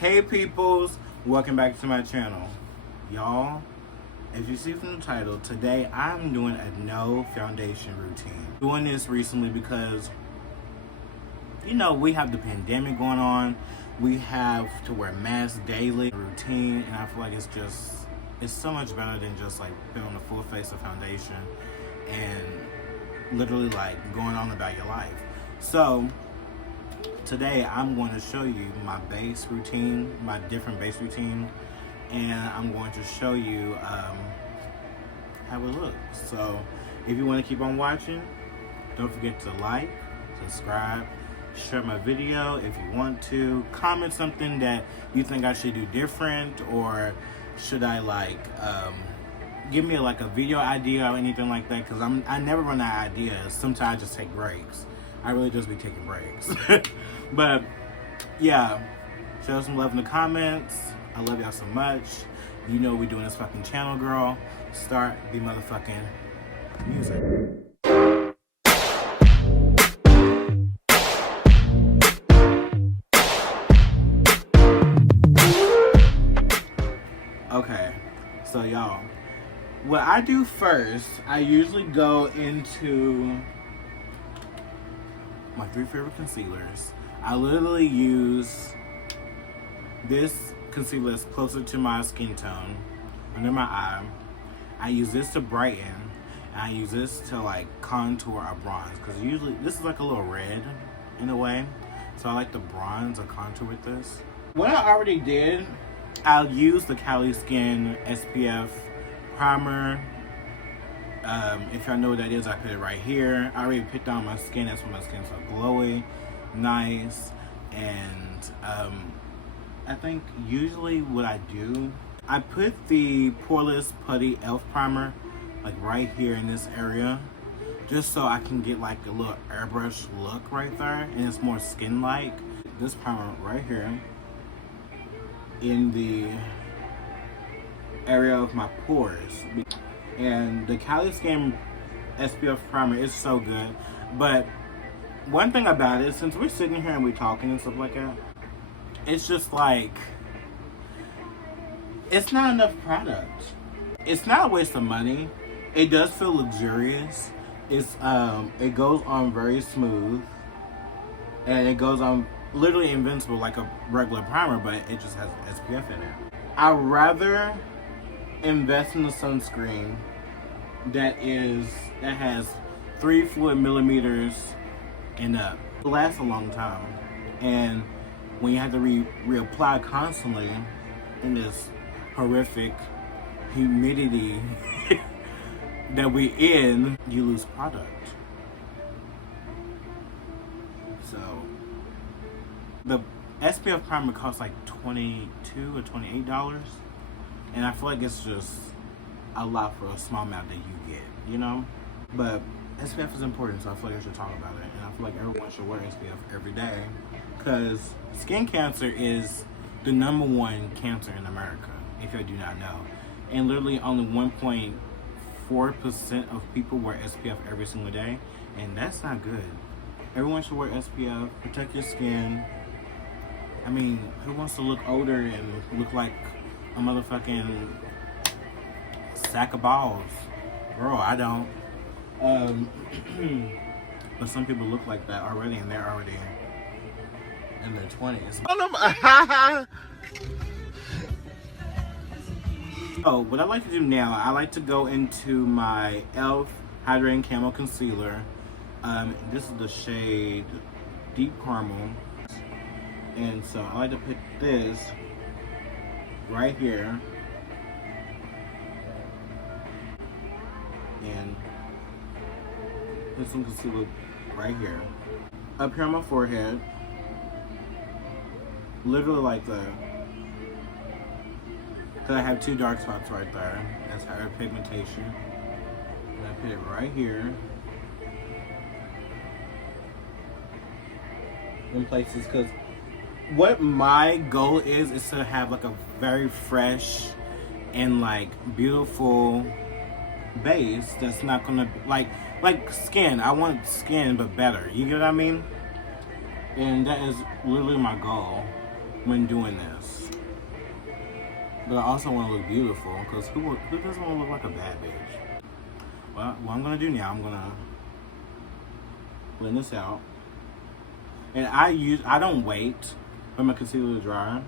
Hey peoples, welcome back to my channel. Y'all, as you see from the title, today I'm doing a no foundation routine. Doing this recently because, you know, we have the pandemic going on. We have to wear masks daily, routine, and I feel like it's so much better than just like putting on a full face of foundation and literally like going on about your life. So today I'm going to show you my base routine, my different base routine, and I'm going to show you how it looks. So if you want to keep on watching, don't forget to like, subscribe, share my video if you want to, comment something that you think I should do different, or should I like give me like a video idea or anything like that, because I never run out of ideas. Sometimes I just take breaks. I really just be taking breaks. But yeah, show some love in the comments. I love y'all so much. You know we doing this fucking channel, girl. Start the motherfucking music. Okay, so y'all, what I do first, I usually go into my 3 favorite concealers. I literally use this concealer that's closer to my skin tone under my eye. I use this to brighten, and I use this to like contour or bronze, because usually this is like a little red in a way, so I like to bronze or contour with this. What I already did, I'll use the Cali Skin SPF primer. If y'all know what that is, I put it right here. I already picked on my skin. That's why my skin's so glowy, nice. And I think usually what I do, I put the Poreless Putty Elf Primer like right here in this area, just so I can get like a little airbrush look right there, and it's more skin-like. This primer right here in the area of my pores. And the Cali Skin SPF primer is so good. But one thing about it, since we're sitting here and we're talking and stuff like that, it's just like, it's not enough product. It's not a waste of money. It does feel luxurious. It's it goes on very smooth, and it goes on literally invincible like a regular primer, but it just has SPF in it. I'd rather invest in the sunscreen that has 3 fluid millimeters and up. It lasts a long time, and when you have to reapply constantly in this horrific humidity that we in, you lose product. So the SPF primer costs like $22 or $28, and I feel like it's just a lot for a small amount that you get, you know? But SPF is important, so I feel like I should talk about it, and I feel like everyone should wear SPF every day, because skin cancer is the #1 cancer in America, if you do not know. And literally only 1.4% of people wear SPF every single day, and that's not good. Everyone should wear SPF, protect your skin. I mean, who wants to look older and look like a motherfucking sack of balls? Girl, I don't. But some people look like that already, and they're already in their 20s. So what I like to do now, I like to go into my e.l.f. Hydrating Camo Concealer. This is the shade Deep Caramel. And so I like to pick this right here and put some concealer right here, up here on my forehead, literally like that, because I have 2 dark spots right there. That's hyperpigmentation. And I put it right here in places, because what my goal is to have like a very fresh and like beautiful base that's not gonna like skin. I want skin, but better. You get what I mean? And that is literally my goal. when doing this. But I also want to look beautiful, because who doesn't want to look like a bad bitch? Well, what I'm going to do now, I'm going to blend this out. And I don't wait for my concealer to dry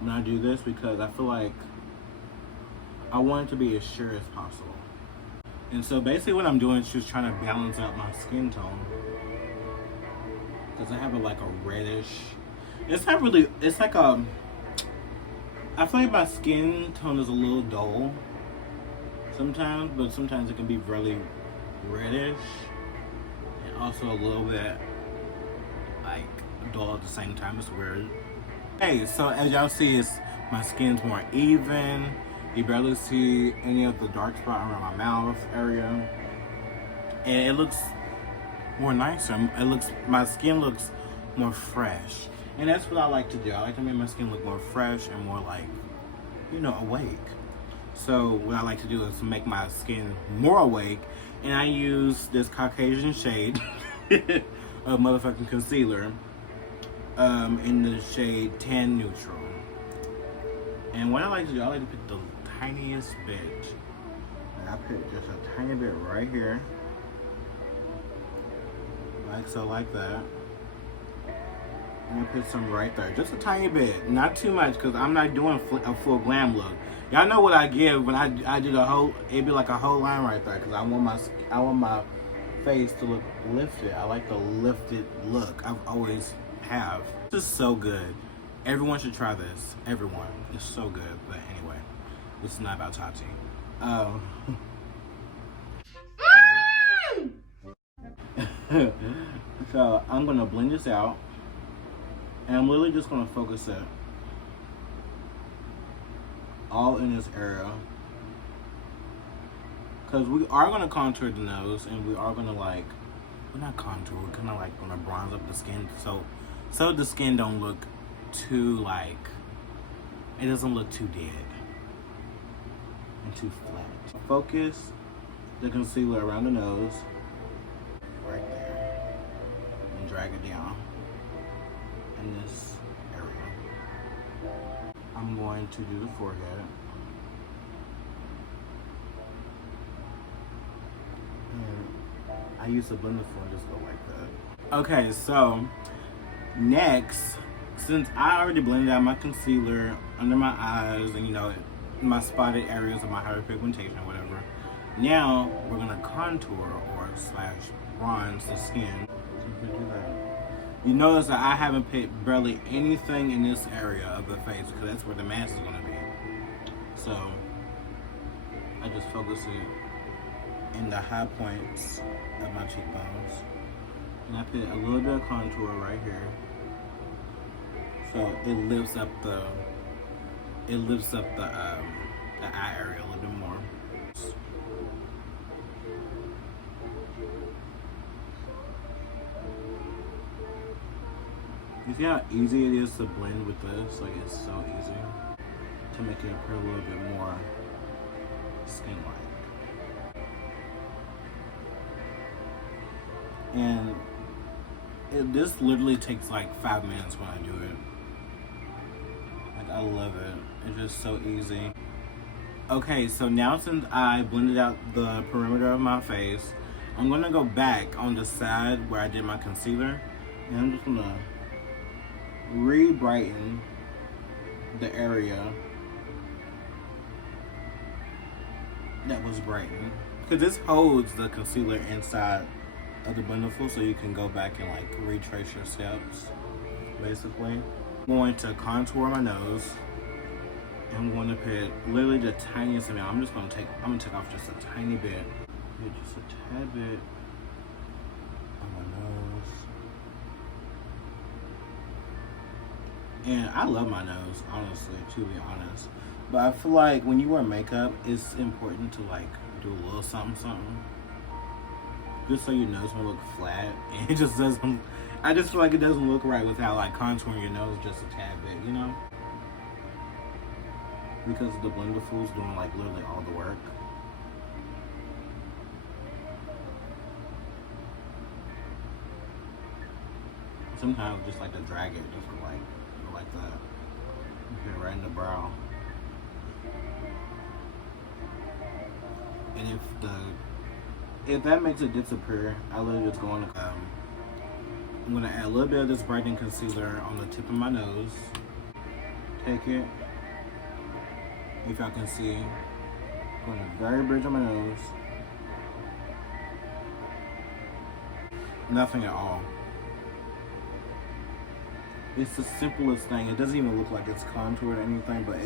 when I do this, because I feel like I want it to be as sure as possible. And so basically what I'm doing is just trying to balance out my skin tone, because I have like a reddish, it's not really, it's like a, I feel like my skin tone is a little dull sometimes, but sometimes it can be really reddish and also a little bit like dull at the same time. It's weird. Hey, so as y'all see, my skin's more even. You barely see any of the dark spot around my mouth area, and it looks more nicer. My skin looks more fresh, and that's what I like to do. I like to make my skin look more fresh and more like, you know, awake. So what I like to do is to make my skin more awake, and I use this Caucasian shade of motherfucking concealer in the shade Tan Neutral. And what I like to do, I like to pick the tiniest bit. And I put just a tiny bit right here, like so, like that. And I put some right there, just a tiny bit, not too much, because I'm not doing a full glam look. Y'all know what I give when I do the whole, it'd be like a whole line right there, because I want my face to look lifted. I like the lifted look. I've always have. This is so good. Everyone should try this. Everyone. It's so good. But anyway, this is not about Tati. So I'm gonna blend this out, and I'm literally just gonna focus it all in this area, because we are gonna contour the nose, and we are gonna like, we're not contour, we're kind of like gonna bronze up the skin, so the skin don't look too like, it doesn't look too dead and too flat. Focus the concealer around the nose right there and drag it down in this area. I'm going to do the forehead. And I use a blender for just go like that. Okay, so next, since I already blended out my concealer under my eyes and, you know, my spotted areas of my hyperpigmentation or whatever, now we're gonna contour or slash bronze the skin. So do that. You notice that I haven't put barely anything in this area of the face, because that's where the mask is gonna be. So I just focus it in the high points of my cheekbones, and I put a little bit of contour right here, so it lifts up the eye area a little bit more. You see how easy it is to blend with this? Like, it's so easy to make it appear a little bit more skin-like. And this literally takes like 5 minutes when I do it. Like, I love it. It's just so easy. Okay, so now since I blended out the perimeter of my face, I'm gonna go back on the side where I did my concealer, and I'm just gonna re-brighten the area that was brightened, because this holds the concealer inside of the bundleful, so you can go back and like retrace your steps. Basically, I'm going to contour my nose. I'm going to put literally the tiniest amount. I'm gonna take off just a tiny bit, just a tad bit on my nose. And I love my nose, honestly, to be honest. But I feel like when you wear makeup, it's important to like do a little something, just so your nose won't look flat. And it just doesn't, I just feel like it doesn't look right without like contouring your nose just a tad bit, you know? Because the blender fool's doing like literally all the work. Sometimes I just like to drag it, just go like that. Okay, right in the brow. And if that makes it disappear, I literally just go on. I'm gonna add a little bit of this brightening concealer on the tip of my nose. Take it. If y'all can see, go on the very bridge of my nose. Nothing at all. It's the simplest thing. It doesn't even look like it's contoured or anything, but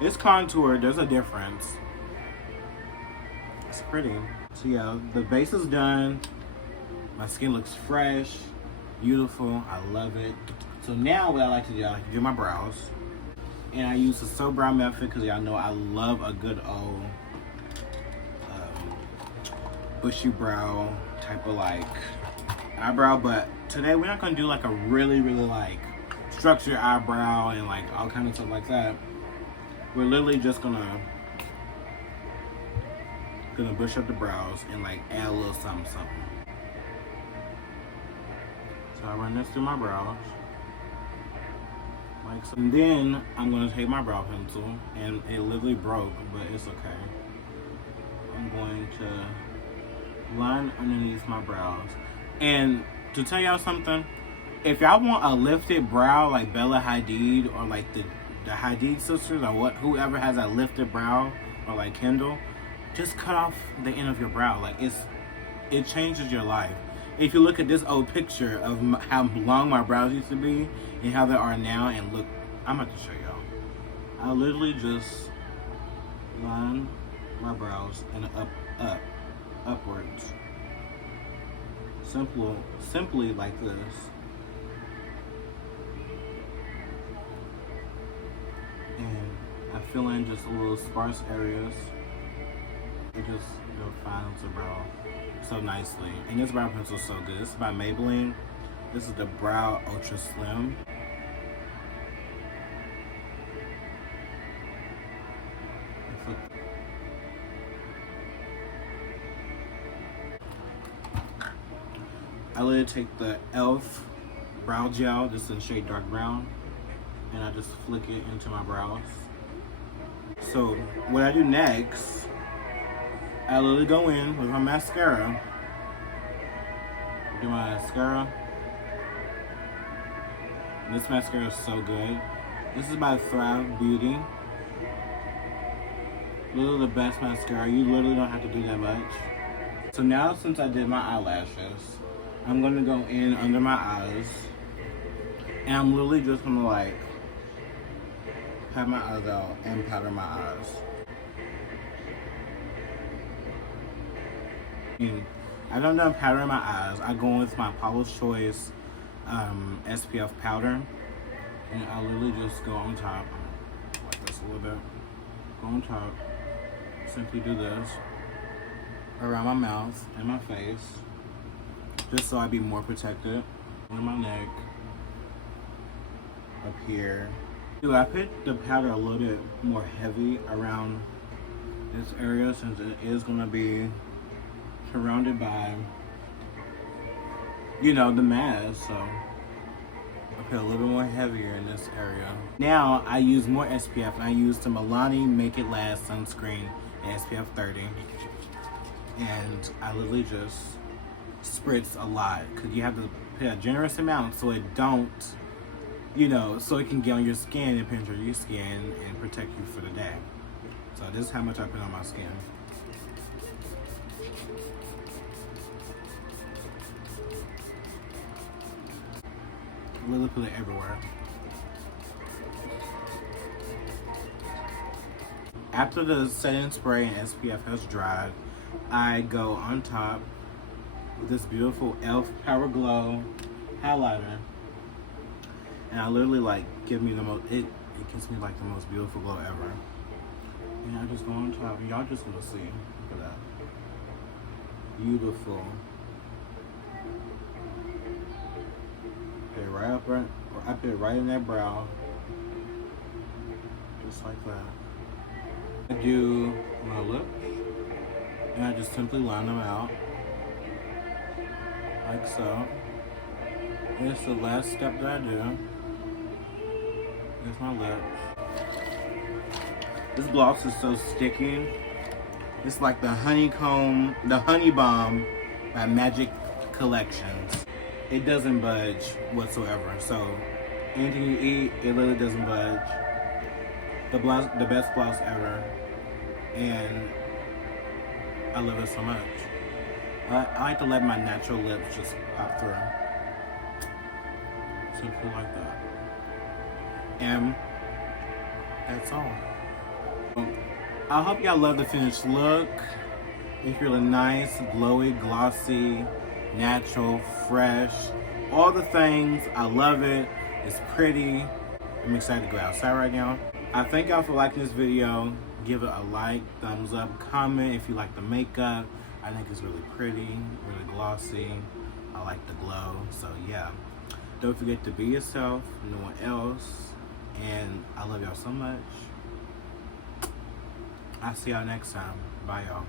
it's contoured. There's a difference. It's pretty. So yeah, the base is done. My skin looks fresh, beautiful. I love it. So now what I like to do, I like to do my brows. And I use the So Brow method because y'all know I love a good old bushy brow type of like eyebrow. But today we're not gonna do like a really like structured eyebrow and like all kind of stuff like that. We're literally just gonna bush up the brows and like add a little something. So I run this through my brows. Like so. And then I'm gonna take my brow pencil, and it literally broke, but it's okay. I'm going to line underneath my brows. And to tell y'all something, if y'all want a lifted brow like Bella Hadid or like the Hadid sisters or whoever has that lifted brow, or like Kendall, just cut off the end of your brow. Like it changes your life. If you look at this old picture of how long my brows used to be and how they are now, and look, I'm about to show y'all. I literally just line my brows and upwards. Simply like this. And I fill in just a little sparse areas. It just defines the brow so nicely. And this brow pencil is so good. This is by Maybelline. This is the Brow Ultra Slim. I literally take the e.l.f. brow gel, just in shade dark brown, and I just flick it into my brows. So what I do next, I literally go in with my mascara. Do my mascara. This mascara is so good. This is by Thrive Beauty. Literally the best mascara. You literally don't have to do that much. So now, since I did my eyelashes, I'm gonna go in under my eyes, and I'm literally just gonna like pat my eyes out and powder my eyes. And I don't know powdering my eyes. I go in with my Paula's Choice SPF powder, and I literally just go on top like this a little bit. Go on top. Simply do this around my mouth and my face, just so I be more protected. Under my neck, up here. Dude, I put the powder a little bit more heavy around this area since it is gonna be surrounded by, you know, the mask. So I put a little bit more heavier in this area. Now I use more SPF, and I use the Milani Make It Last sunscreen in SPF 30, and I literally just spritz a lot because you have to put a generous amount so it don't, you know, so it can get on your skin and penetrate your skin and protect you for the day. So this is how much I put on my skin. Literally put it everywhere. After the setting spray and SPF has dried, I go on top with this beautiful e.l.f. Power Glow highlighter, and I literally like give me the most. It gives me like the most beautiful glow ever. And I just go on top. Y'all just gonna see. Look at that. Beautiful. I put it right in that brow, just like that. I do my lips, and I just simply line them out, like so. It's the last step that I do. It's my lips. This gloss is so sticky. It's like the honeycomb, the honey bomb by Magic Collections. It doesn't budge whatsoever. So anything you eat, it literally doesn't budge. The best gloss ever, and I love it so much. I like to let my natural lips just pop through. Simple like that. And that's all. I hope y'all love the finished look. It's really nice, glowy, glossy, natural, fresh, all the things. I love it. It's pretty. I'm excited to go outside right now. I thank y'all for liking this video. Give it a like, thumbs up, comment if you like the makeup. I think it's really pretty, really glossy. I like the glow. So yeah, don't forget to be yourself, no one else. And I love y'all so much. I'll see y'all next time. Bye, y'all.